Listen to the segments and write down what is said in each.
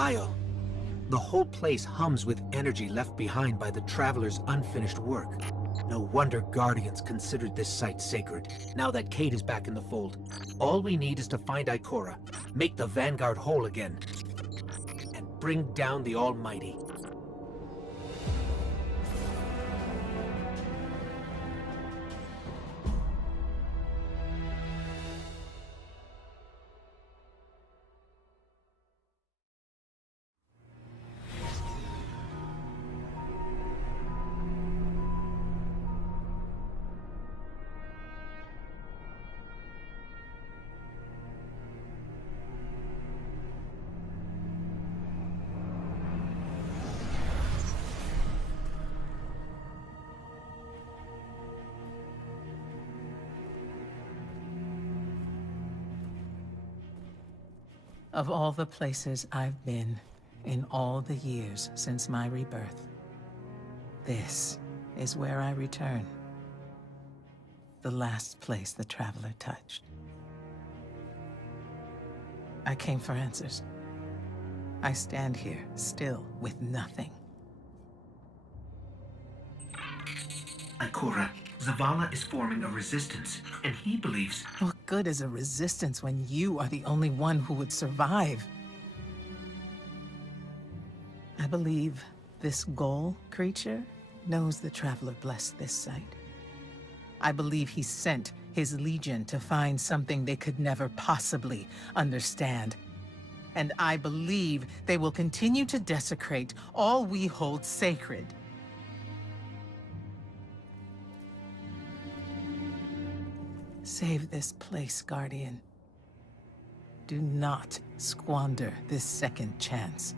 Io, the whole place hums with energy left behind by the Traveler's unfinished work. No wonder Guardians considered this site sacred, now that Kate is back in the fold. All we need is to find Ikora, make the Vanguard whole again, and bring down the Almighty. Of all the places I've been in all the years since my rebirth, this is where I return. The last place the Traveler touched. I came for answers. I stand here, still, with nothing. Ikora, Zavala is forming a resistance, and he believes... What good is a resistance when you are the only one who would survive? I believe this Ghoul creature knows the Traveler blessed this site. I believe he sent his legion to find something they could never possibly understand. And I believe they will continue to desecrate all we hold sacred. Save this place, Guardian. Do not squander this second chance.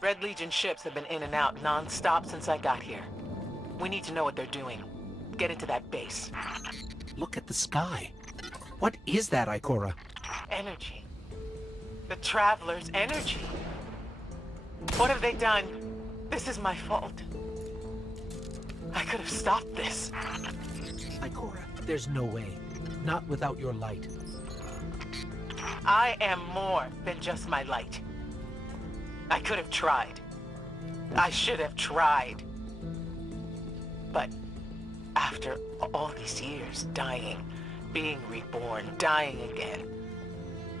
Red Legion ships have been in and out non-stop since I got here. We need to know what they're doing. Get into that base. Look at the sky. What is that, Ikora? Energy. The Traveler's energy. What have they done? This is my fault. I could have stopped this. Ikora, there's no way. Not without your light. I am more than just my light. I could have tried. I should have tried. But after all these years, dying, being reborn, dying again,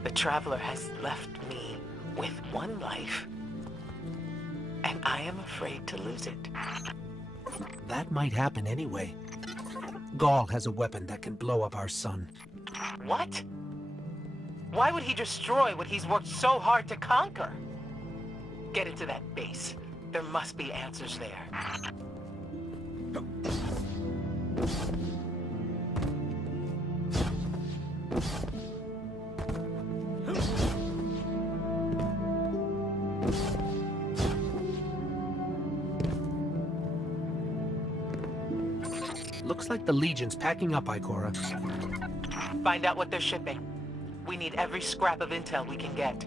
the Traveler has left me with one life, and I am afraid to lose it. That might happen anyway. Gaul has a weapon that can blow up our sun. What? Why would he destroy what he's worked so hard to conquer? Get into that base. There must be answers there. Looks like the Legion's packing up, Ikora. Find out what they're shipping. We need every scrap of intel we can get.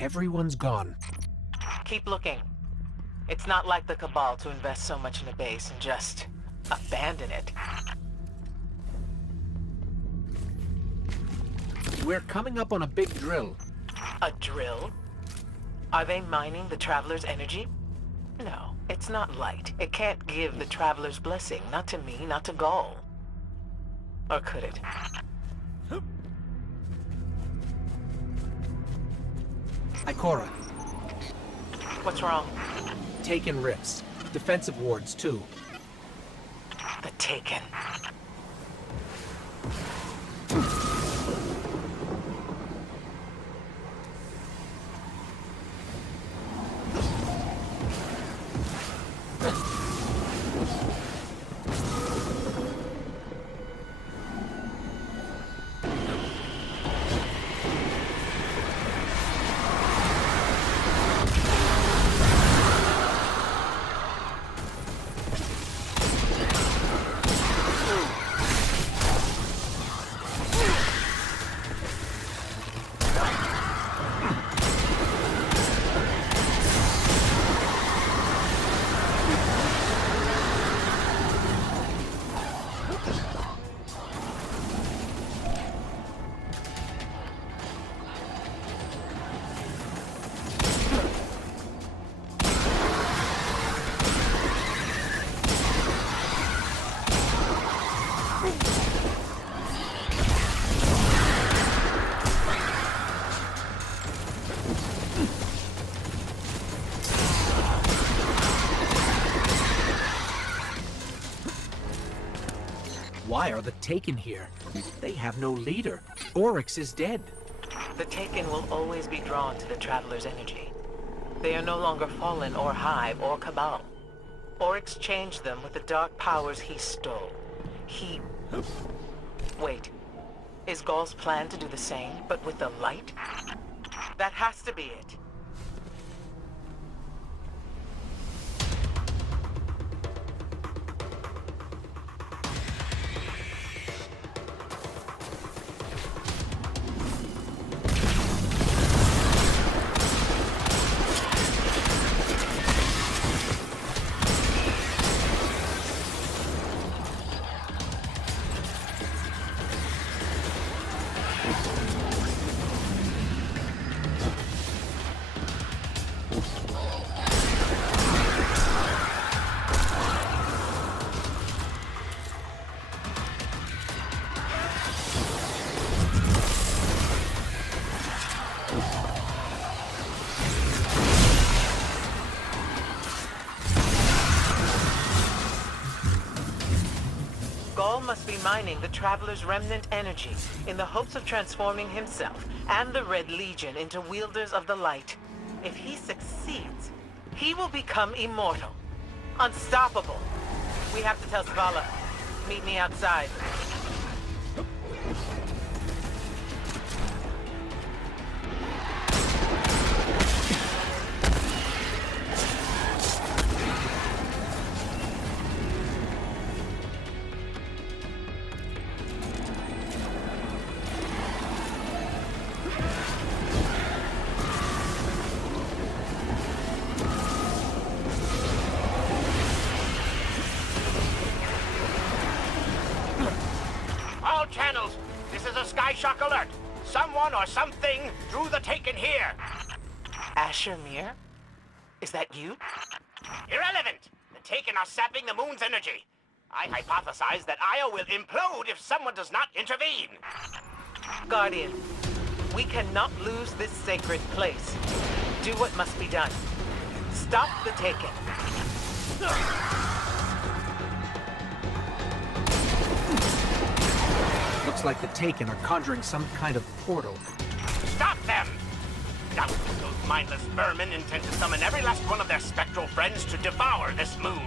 Everyone's gone. Keep looking. It's not like the Cabal to invest so much in a base and just abandon it. We're coming up on a big drill. A drill? Are they mining the Traveler's energy? No, it's not light. It can't give the Traveler's blessing. Not to me, not to Gaul. Or could it? Ikora, What's wrong? Taken rifts. Defensive wards, too. The Taken. Why are the Taken here? They have no leader. Oryx is dead. The Taken will always be drawn to the Traveler's energy. They are no longer Fallen or Hive or Cabal. Oryx changed them with the dark powers he stole. Wait. Is Gaul's plan to do the same, but with the light? That has to be it. Gaul must be mining the Traveler's remnant energy in the hopes of transforming himself and the Red Legion into wielders of the light. If he succeeds, he will become immortal, unstoppable. We have to tell Svala. Meet me outside. All channels, this is a Sky Shock alert. Someone or something drew the Taken here. Asher Mir? Is that you? Irrelevant. The Taken are sapping the moon's energy. I hypothesize that Io will implode if someone does not intervene. Guardian, we cannot lose this sacred place. Do what must be done. Stop the Taken. Looks like the Taken are conjuring some kind of portal. Stop them! Doubtless those mindless vermin intend to summon every last one of their spectral friends to devour this moon.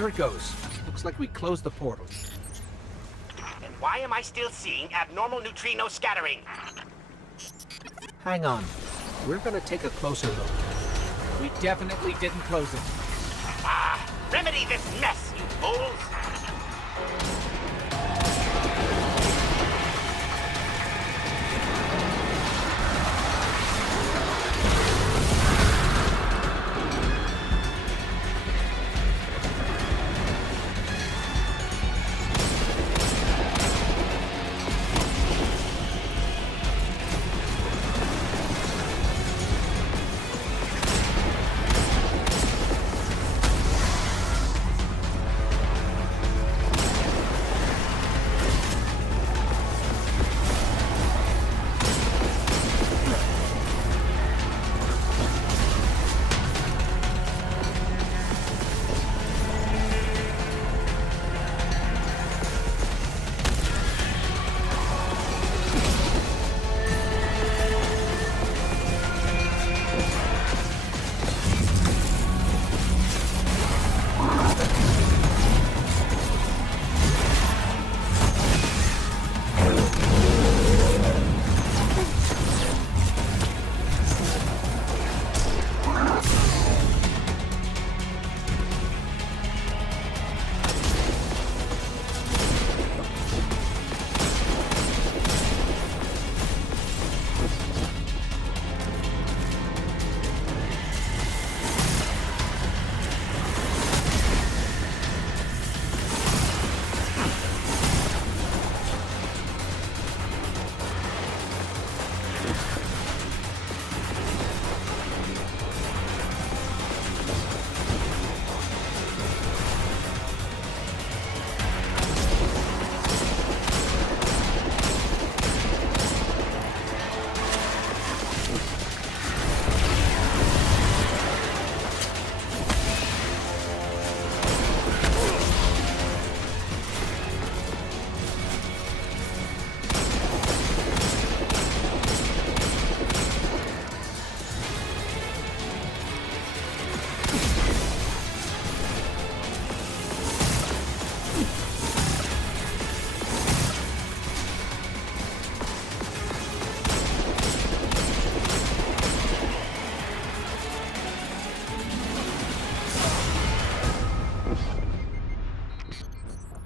There it goes. Looks like we closed the portal. And why am I still seeing abnormal neutrino scattering? Hang on. We're gonna take a closer look. We definitely didn't close it. Remedy this mess, you fools!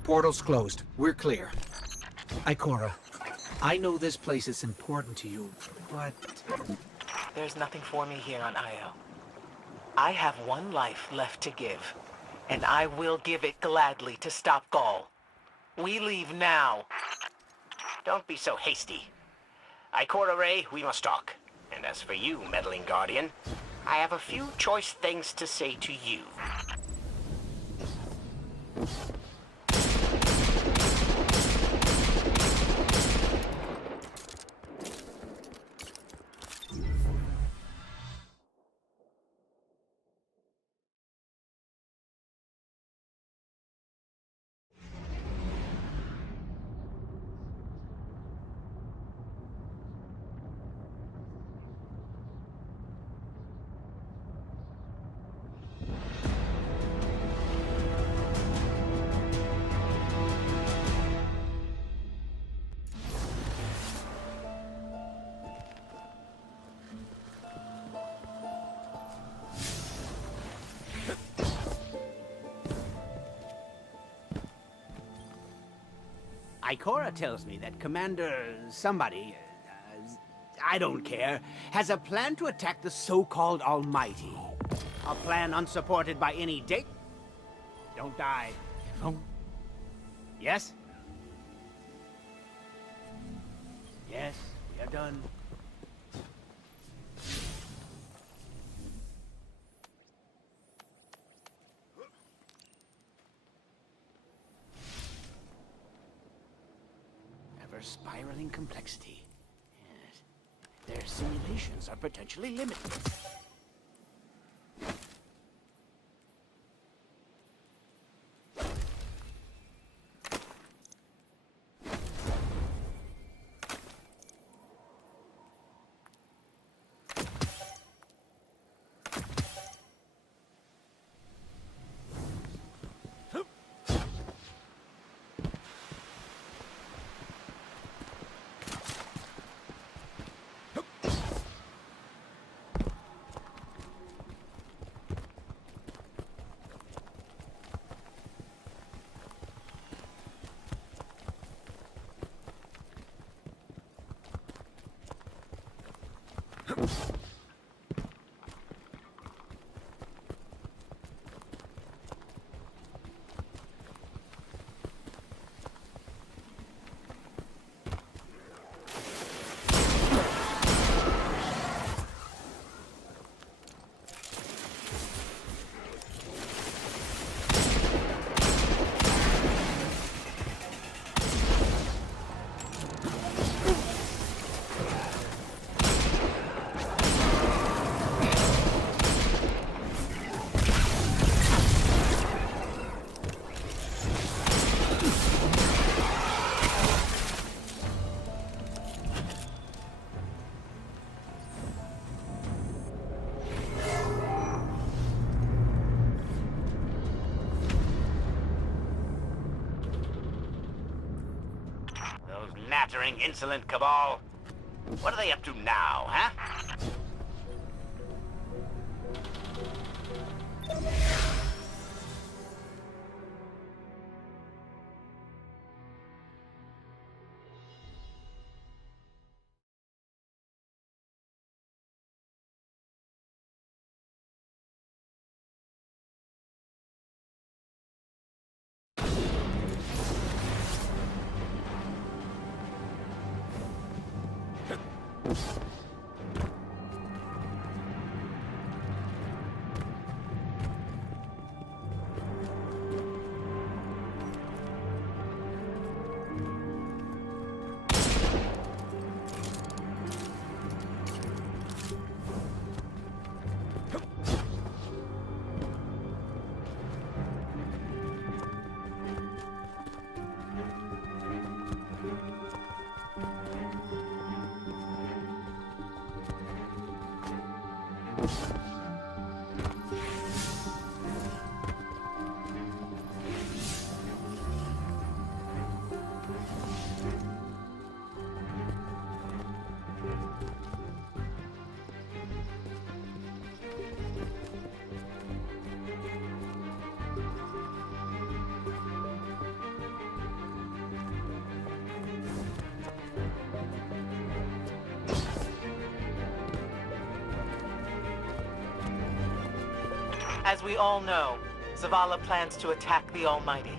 Portal's closed. We're clear. Ikora, I know this place is important to you, but... There's nothing for me here on Io. I have one life left to give, and I will give it gladly to stop Gaul. We leave now. Don't be so hasty. Ikora Ray, we must talk. And as for you, meddling Guardian, I have a few choice things to say to you. Ikora tells me that Commander somebody, I don't care, has a plan to attack the so-called Almighty. A plan unsupported by any date. Don't die. Oh. Yes? Yes, we are done. Spiraling complexity. Yes. Their simulations are potentially limitless. chattering, insolent cabal. What are they up to now, huh? As we all know, Zavala plans to attack the Almighty.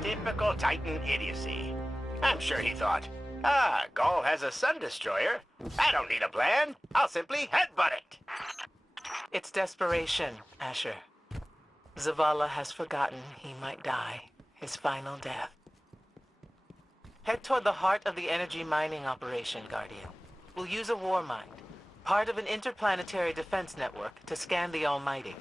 Typical Titan idiocy. I'm sure he thought, Gaul has a sun destroyer. I don't need a plan. I'll simply headbutt it. It's desperation, Asher. Zavala has forgotten he might die, his final death. Head toward the heart of the energy mining operation, Guardian. We'll use a war mind, part of an interplanetary defense network, to scan the Almighty.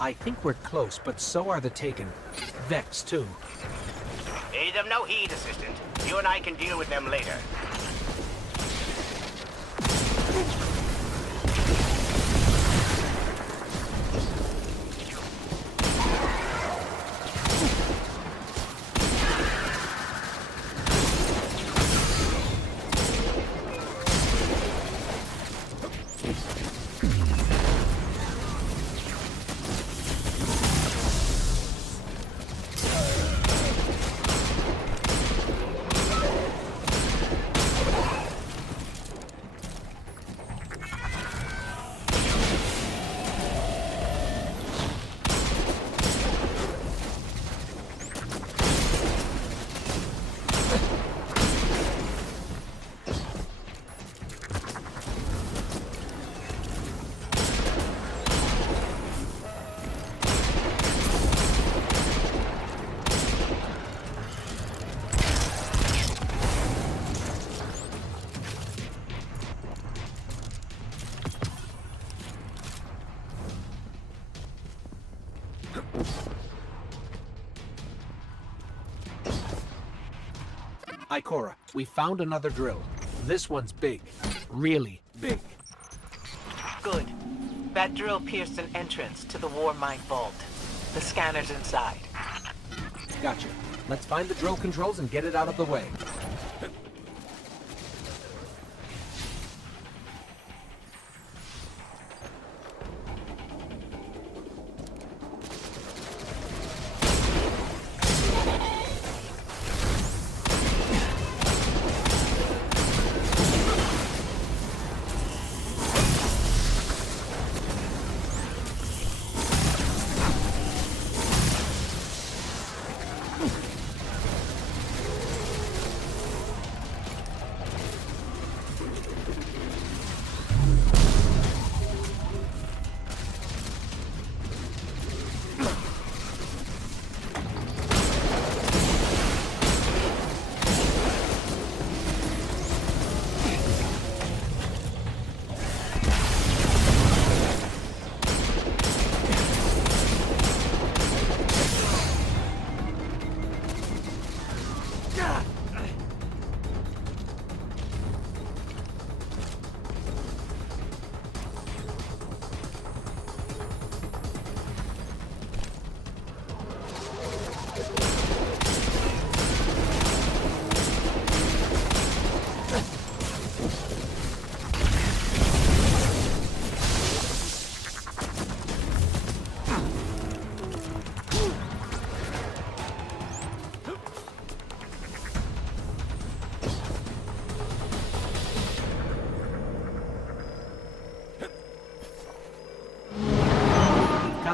I think we're close, but so are the Taken. Vex, too. Pay them no heed, Assistant. You and I can deal with them later. Ikora, we found another drill. This one's big. Really big. Good. That drill pierced an entrance to the war mine vault. The scanner's inside. Gotcha. Let's find the drill controls and get it out of the way.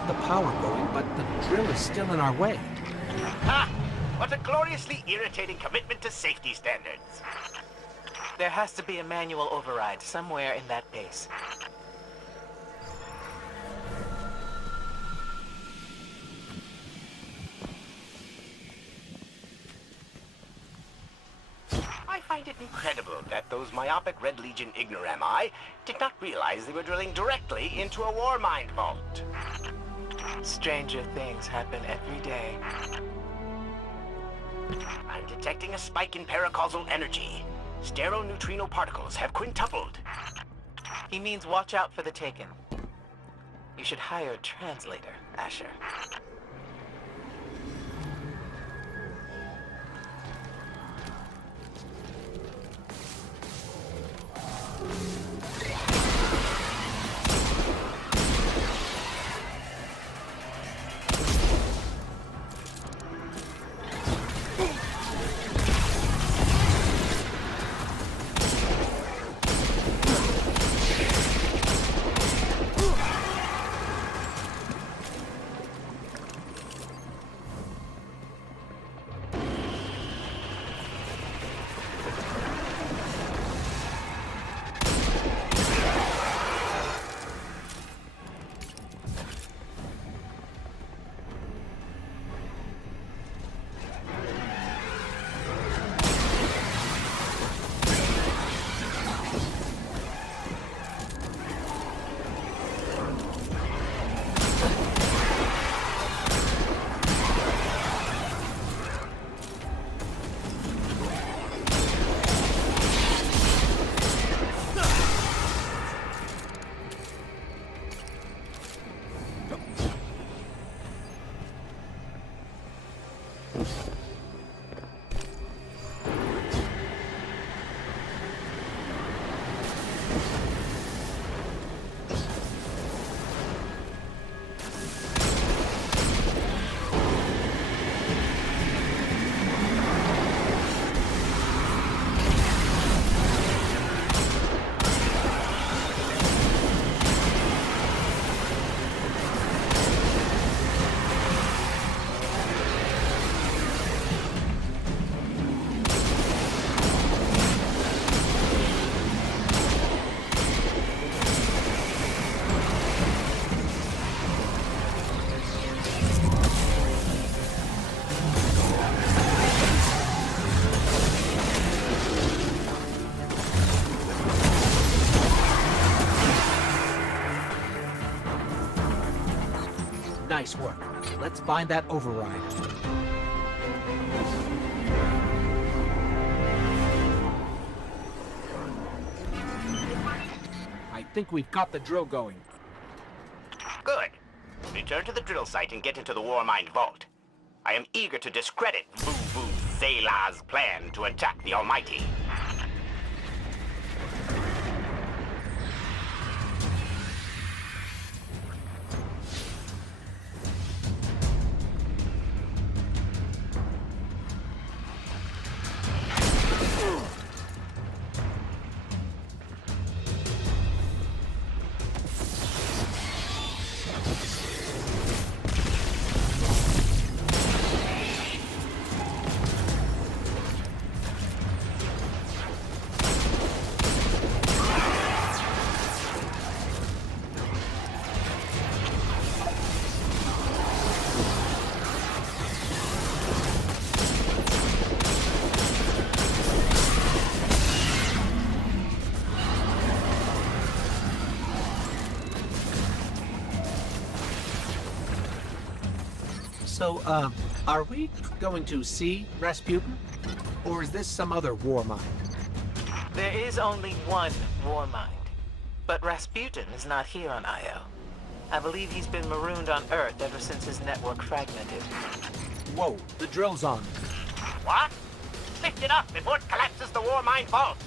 got the power going, but the drill is still in our way. Ha! What a gloriously irritating commitment to safety standards. There has to be a manual override somewhere in that base. I find it incredible that those myopic Red Legion ignorami did not realize they were drilling directly into a war mind vault. Stranger things happen every day. I'm detecting a spike in paracausal energy. Stereoneutrino particles have quintupled. He means watch out for the Taken. You should hire a translator, Asher. Nice work. Let's find that override. I think we've got the drill going. Good. Return to the drill site and get into the war mind vault. I am eager to discredit Vu Zela's plan to attack the Almighty. So, are we going to see Rasputin? Or is this some other war mind? There is only one war mind. But Rasputin is not here on Io. I believe he's been marooned on Earth ever since his network fragmented. Whoa, the drill's on. What? Lift it up before it collapses the war mind vault.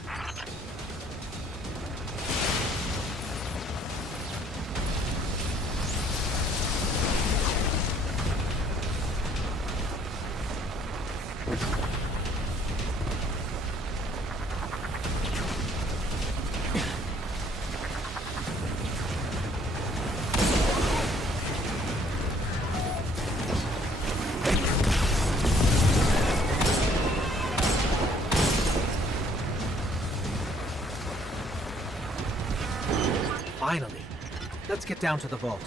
get down to the vault.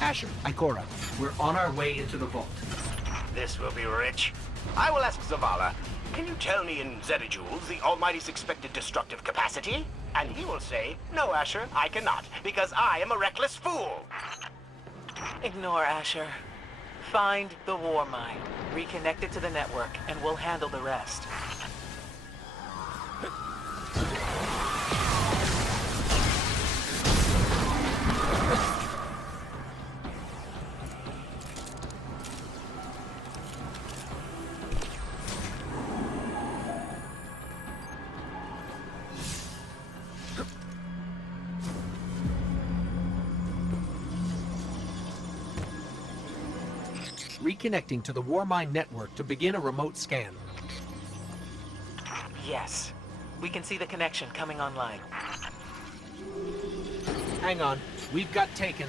Asher, Ikora, we're on our way into the vault. This will be rich. I will ask Zavala, can you tell me in zetajoules the Almighty's expected destructive capacity? And he will say, no, Asher, I cannot, because I am a reckless fool. Ignore Asher. Find the war mine, reconnect it to the network, and we'll handle the rest. Reconnecting to the Warmind network to begin a remote scan. Yes. We can see the connection coming online. Hang on, we've got taken.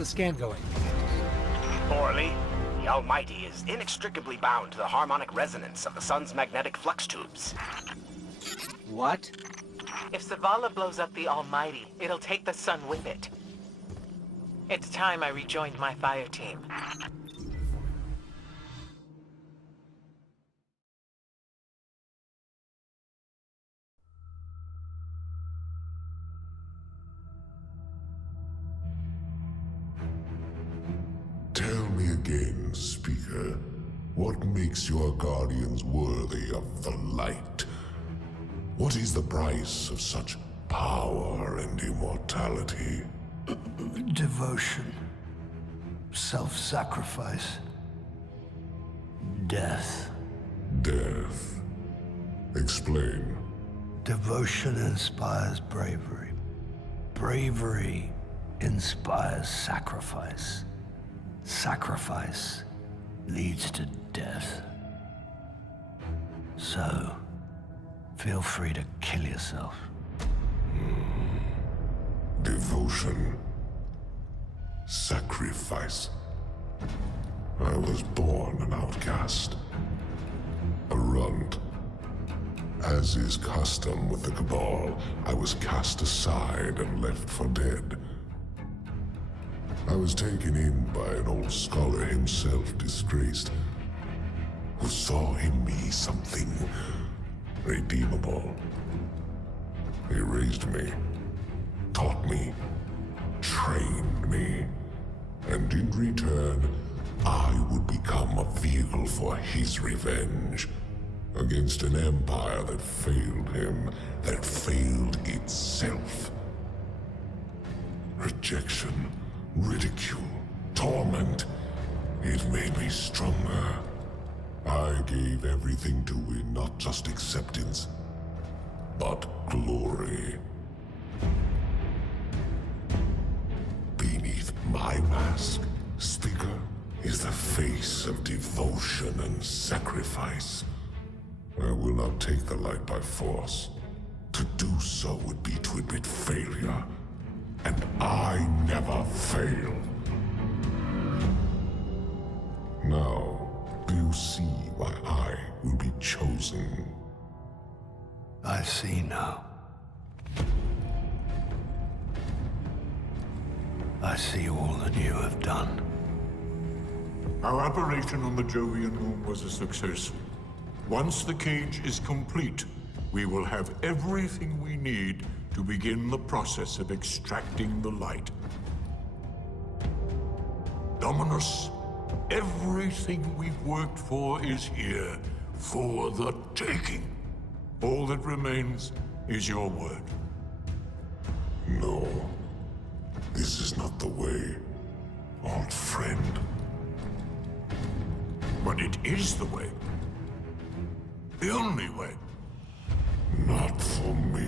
the scan going? Poorly. The Almighty is inextricably bound to the harmonic resonance of the sun's magnetic flux tubes. What? If Zavala blows up the Almighty, it'll take the sun with it. It's time I rejoined my fire team. Tell me again, Speaker. What makes your guardians worthy of the light? What is the price of such power and immortality? Devotion. Self-sacrifice. Death. Death. Explain. Devotion inspires bravery. Bravery inspires sacrifice. Sacrifice leads to death. So, feel free to kill yourself. Devotion. Sacrifice. I was born an outcast. A runt. As is custom with the Cabal, I was cast aside and left for dead. I was taken in by an old scholar himself, disgraced, who saw in me something redeemable. He raised me, taught me, trained me, and in return, I would become a vehicle for his revenge against an empire that failed him, that failed itself. Rejection, ridicule, torment. It made me stronger. I gave everything to win not just acceptance, but glory. Beneath my mask, Speaker, is the face of devotion and sacrifice. I will not take the light by force. To do so would be to admit failure. And I never fail. Now, do you see why I will be chosen? I see now. I see all that you have done. Our operation on the Jovian moon was a success. Once the cage is complete, we will have everything we need to begin the process of extracting the light. Dominus, everything we've worked for is here, for the taking. All that remains is your word. No. This is not the way, old friend. But it is the way. The only way. Not for me.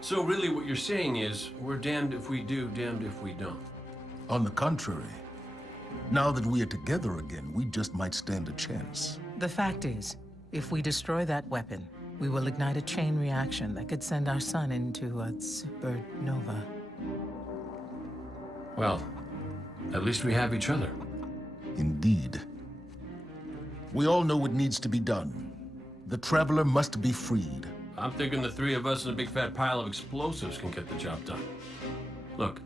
So really what you're saying is, we're damned if we do, damned if we don't. On the contrary, now that we are together again, we just might stand a chance. The fact is, if we destroy that weapon, we will ignite a chain reaction that could send our sun into a supernova. Well, at least we have each other. Indeed. We all know what needs to be done. The Traveler must be freed. I'm thinking the three of us and a big fat pile of explosives can get the job done. Look,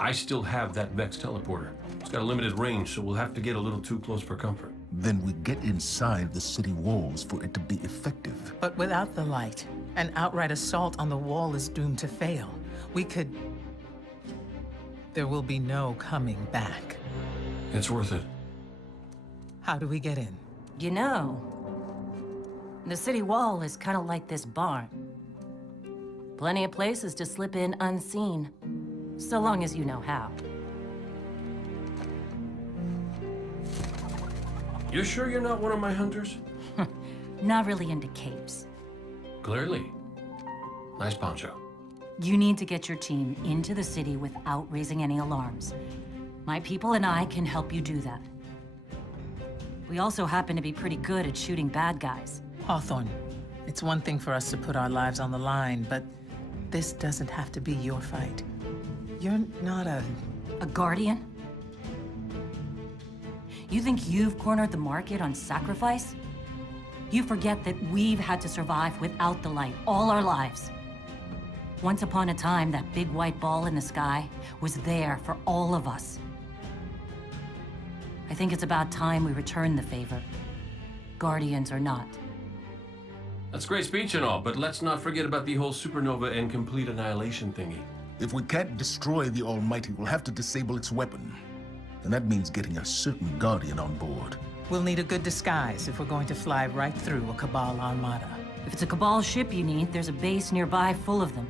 I still have that Vex teleporter. It's got a limited range, so we'll have to get a little too close for comfort. Then we get inside the city walls for it to be effective. But without the light, an outright assault on the wall is doomed to fail. We could... There will be no coming back. It's worth it. How do we get in? You know, the city wall is kind of like this barn. Plenty of places to slip in unseen, so long as you know how. You sure you're not one of my hunters? Not really into capes. Clearly. Nice poncho. You need to get your team into the city without raising any alarms. My people and I can help you do that. We also happen to be pretty good at shooting bad guys. Hawthorne, it's one thing for us to put our lives on the line, but this doesn't have to be your fight. You're not a guardian? You think you've cornered the market on sacrifice? You forget that we've had to survive without the light all our lives. Once upon a time, that big white ball in the sky was there for all of us. I think it's about time we return the favor, guardians or not. That's a great speech and all, but let's not forget about the whole supernova and complete annihilation thingy. If we can't destroy the Almighty, we'll have to disable its weapon. And that means getting a certain Guardian on board. We'll need a good disguise if we're going to fly right through a Cabal armada. If it's a Cabal ship you need, there's a base nearby full of them.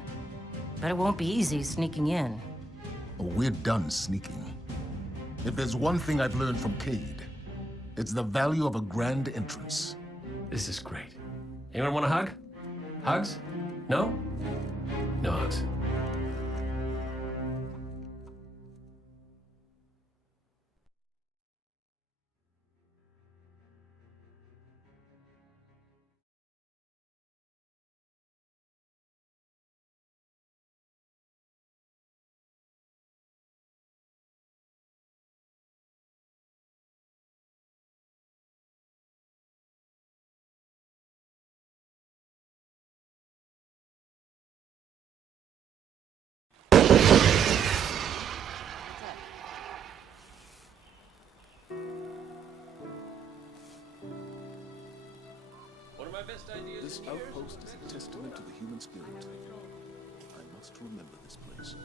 But it won't be easy sneaking in. Oh, we're done sneaking. If there's one thing I've learned from Cade, it's the value of a grand entrance. This is great. Anyone want a hug? Hugs? No? No hugs. This outpost is a testament to the human spirit. I must remember this place.